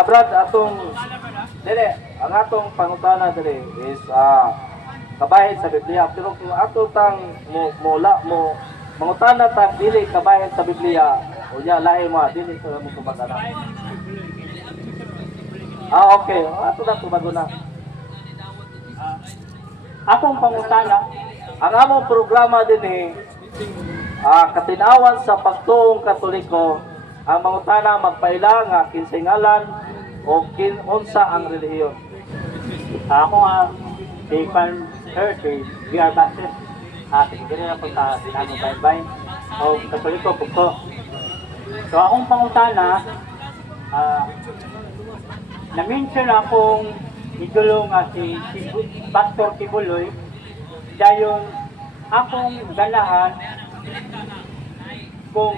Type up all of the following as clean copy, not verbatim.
Brad, ang atong pangutana dili is kabahin sa Biblia. Pero kung ato tang mangutana tang dili kabahin sa Biblia, unya lahi mo dili sa mo kumagana. Okay. Ato na tumago na. Akong pangutana, Ang among programa din katinawan sa pagtuong Katoliko, ang mangutana magpaila nga kinsingalan o unsa ang relihiyon. ako nga, si Pan Sir, si VR Bases, sige na po sa Dinamo Baybay, o Katoliko po. So akong pangutana, na-mention akong idolo nga si Pastor Kibuloy, dayon akong ganahan kung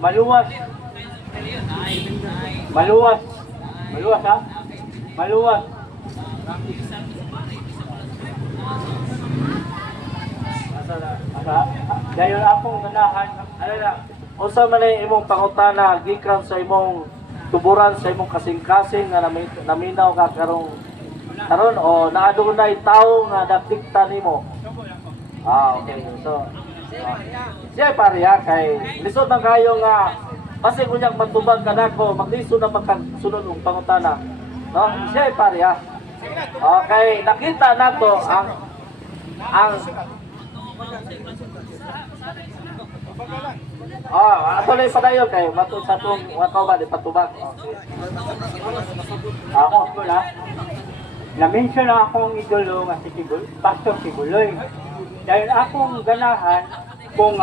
maluwas dayon akong ganahan Unsa man ay imong pangutana gikan sa imong tuburan sa imong kasing-kasing nga naminaw ka karon o naadunay tawo nga daktikta nimo. Okay. So, siya pariya kay lisod man kayo nga basi kunyang matubag kanako maglisod na magkasunod og pangutana. No? Siya pariya. Okay, nakita nato ang atuloy pa tayo kay sa itong wakaw ba di patubag. ako na na-mention na akong idolo nga si Pastor Kibuloy. Dahil akong ganahan kung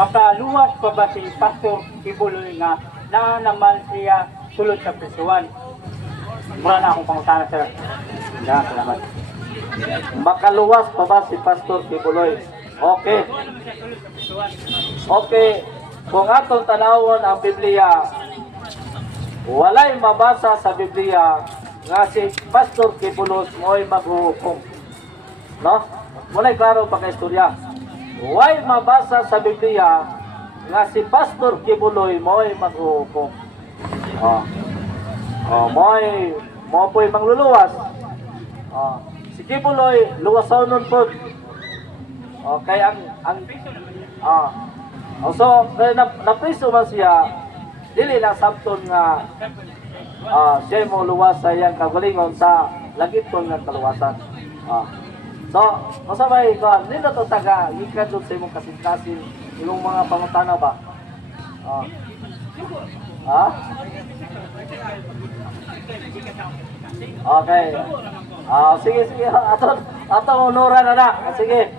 makaluwas pa ba si Pastor Kibuloy nga na naman siya sulod sa prisuan. Mura na akong pangutana, sir. Salamat. Makaluwas pa ba si Pastor Kibuloy? Okay. Kung atong tanawon ang Biblia, walay mabasa sa Biblia nga si Pastor Kibuloy mo'y maghuhukom. No? Walay klaro pa kay istorya. Walay mabasa sa Biblia nga si Pastor Kibuloy mo'y maghuhukom. Mo po'y mangluluwas. Si Kibuloy luwasonon po. Okay, so napriso man siya, dili na sabton nga siya mo luwas sa iyang kagalingon sa lagiton nga kaluwasan. So, masabay ko, nila to taga gikan doon sa imong kasing-kasing imong mga pangutana ba? Okay. Sige, ato onoran na. Sige.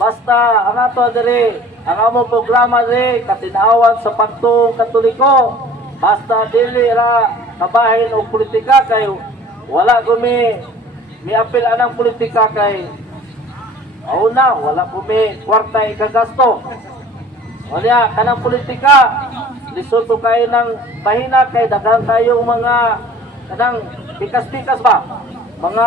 Basta ang ato diri, ang among programa diri katinawan sa pagtuong Katoliko. Basta dili ra kabahin og politika kay wala gumi miapil anang politika kay wala gumi kwarta ikagasto. Wala kanang politika lisod kayo ng bahina kay daghan kayo mga kanang pikas-pikas ba mga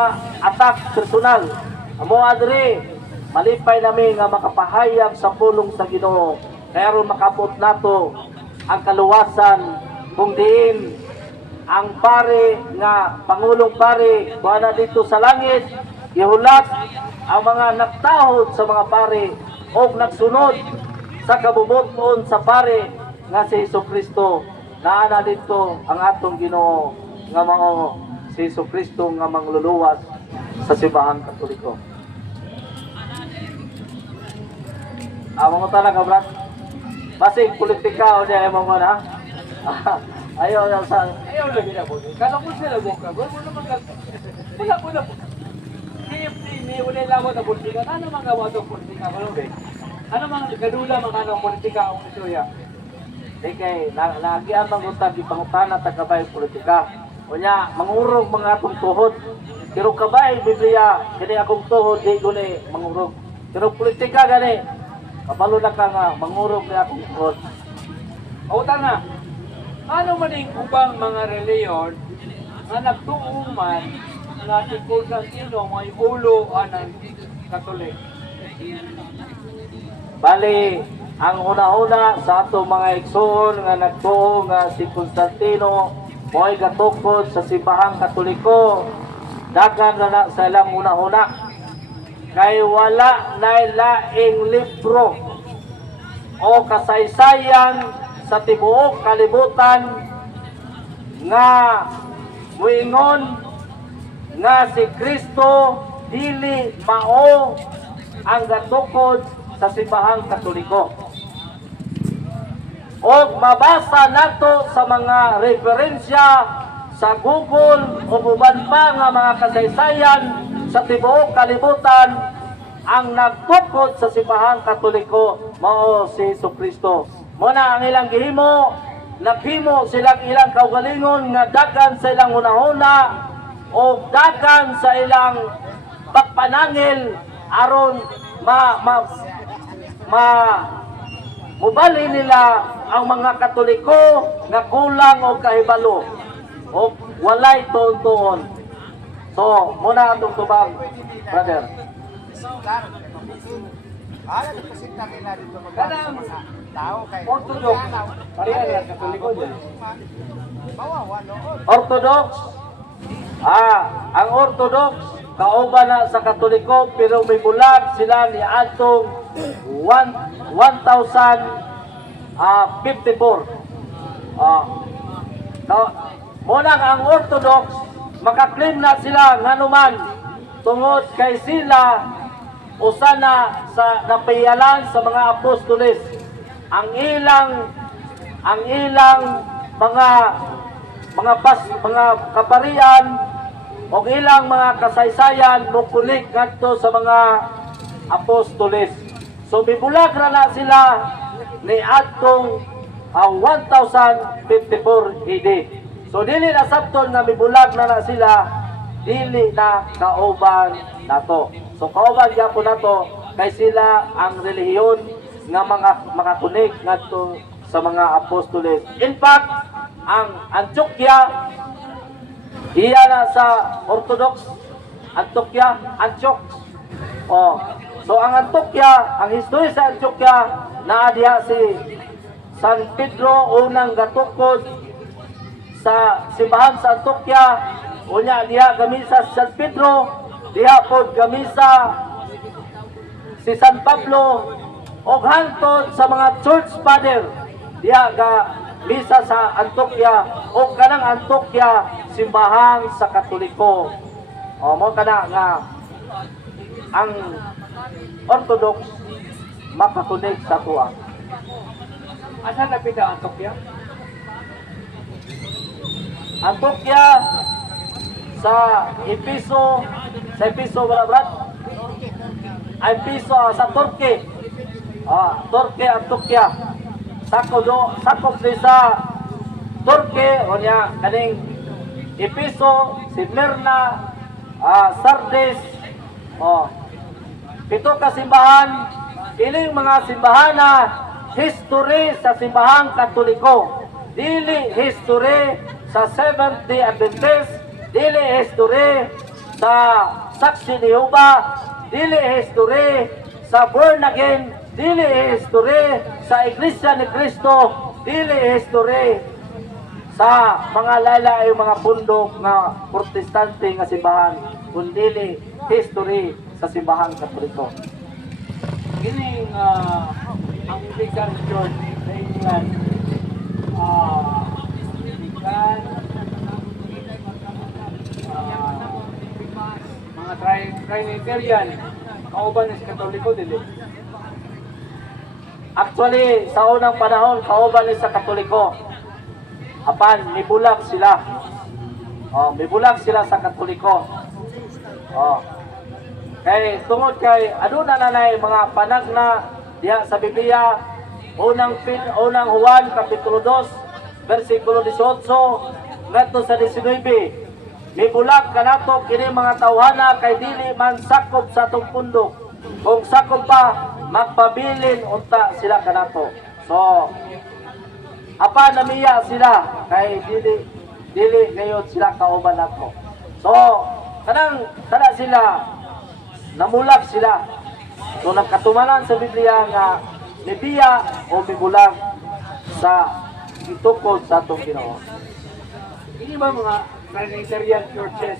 attack personal. Amo adiri malipay nami nga makapahayag sa pulong sa Ginoo kaya ron makabot nato ang kaluwasan kung diin ang pare nga pangulong pare kuha dito sa langit ihulat ang mga nagtahod sa mga pare o nagsunod sa kabubuton sa pare nga si Jesucristo naana dito ang atong Ginoo nga mao si Jesucristo nga mangluluwas sa simbahan Katoliko. Mga talaga, Brad. Basig politika o niya mo na. Ayaw lagi na po. Kala ko sila mo ka. Wala mo na po. Ni wala lang na politika. Ano mga gawa itong politika? Ano mga gadula mga anong politika ang isuya? Kay lagi ang mangutan di pangutana tagabay politika. O niya, mangurog mga atong tuhod. Pero kabay, Biblia, kini akong tuhod, di guni mangurog. Pero politika gani. Kapalo na ka nga, mangurog na akong tuhod. Utang na, ano man yung ubang mga reliyon na nagtuong man na tikol sa sino may ulo ng Katolik? Bali, ang una-una sa atong mga igsoon nga nagtuo nga si Constantino mo'y gatukod sa simbahang Katoliko. Dagan na sa ilang una-una kay wala na laing libro o kasaysayan sa tibuok kalibutan nga muingon nga si Kristo dili mao ang gatukod sa simbahang Katoliko. O mabasa nato sa mga referensya sa Google o uban pa nga mga kasaysayan sa tibuok kalibutan, ang nagtukod sa simbahang Katoliko mao si Jesucristo. Muna ang ilang gihimo, naghimo silang ilang kaugalingon nga dagan sa ilang hunahuna o dagan sa ilang pagpanangil aron mubali nila ang mga Katoliko nga kulang o kahibalo o walay tuon-tuon. So, muna atong tubang, brother. Kanang Orthodox, pareha na Katoliko dyan. Orthodox, ang Orthodox, kauban na sa Katoliko, pero may bulag sila ni atong 1054. Muna ang Orthodox, makaklaim na sila nga naman tungod kay sila usana sa napayalan sa mga apostoles. Ang ilang mga kaparian o ilang mga kasaysayan mukulik ngadto sa mga apostoles. So bibulag na sila ni atong 1054 AD. So dili na sabton nga bibulag na sila, dili na kauban nato. So kauban gyapon nato kay sila ang relihiyon nga makatunig ngadto sa mga apostoles. In fact, ang Antioquia iya na sa Orthodox, Antioch. So ang Antioquia, ang history sa Antioquia, naa diha si San Pedro unang gatukod sa simbahan sa Antioquia. Unya diha gamisa si San Pedro, diha pod gamisa si San Pablo, o hangtod sa mga church father diha ga misa sa Antioquia o kanang Antioquia simbahan sa Katoliko. O mo kana nga ang Orthodox makatunig sa tuwa. Asa napita ang Antioquia? Antioquia sa Episo wala brad? Ay Episo sa Turkey. Turkey, Antioquia. Sakop di sa Turkey o niya kaning Episo, Smyrna, Sardis, pito ka simbahan, ining mga simbahana history sa simbahang Katoliko, dili history sa Seventh-day Adventist, dili history sa Saksi ni Jehovah, dili history sa born again, dili history sa Iglesia ni Cristo, dili history sa mga lalay mga pundok nga protestante nga simbahan, kundi history sa simbahang Katoliko. Gining Anglican Church sa England, mga Trinitarian, kauban is Katoliko dili. Actually, sa unang panahon, kauban ni sa Katoliko. Apan, mibulag sila. Mibulag sila sa Katoliko. Kay tungod kay aduna na nay mga panag na diha sa Biblia, unang Juan kapitulo 2 bersikulo 18 ngadto sa 19. Mibulag kanato kini mga tawhana kay dili man sakop sa atong pundok. Kung sakop pa magpabilin unta sila kanato. So apa namiya sila kay dili ngayon sila kauban nato. So kanang sila namulag sila. So nagkatumanan sa Biblia nga nibiya o mibulag sa itukod sa atong Ginoo. Hindi ba mga Trinitarian churches?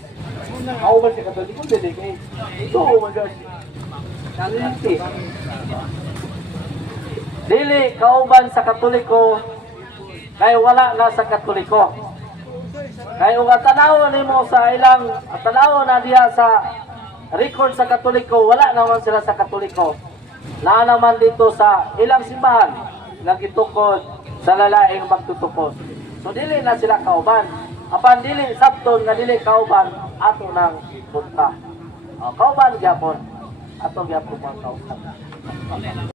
Ako ba sa Katoliko? Dili kay ito o magas. Trinity. Dili kauban sa Katoliko kay wala na sa Katoliko. Kay ug tanaw nimo sa ilang tanaw na diha sa record sa Katoliko, wala naman sila sa Katoliko. Na naman dito sa ilang simbahan nagitukod sa lalaing magtutukod. So dili na sila kauban. Apan dili sabton nga dili kauban ato nang punta. Kauban gyapon. Ato gyapon mga kauban.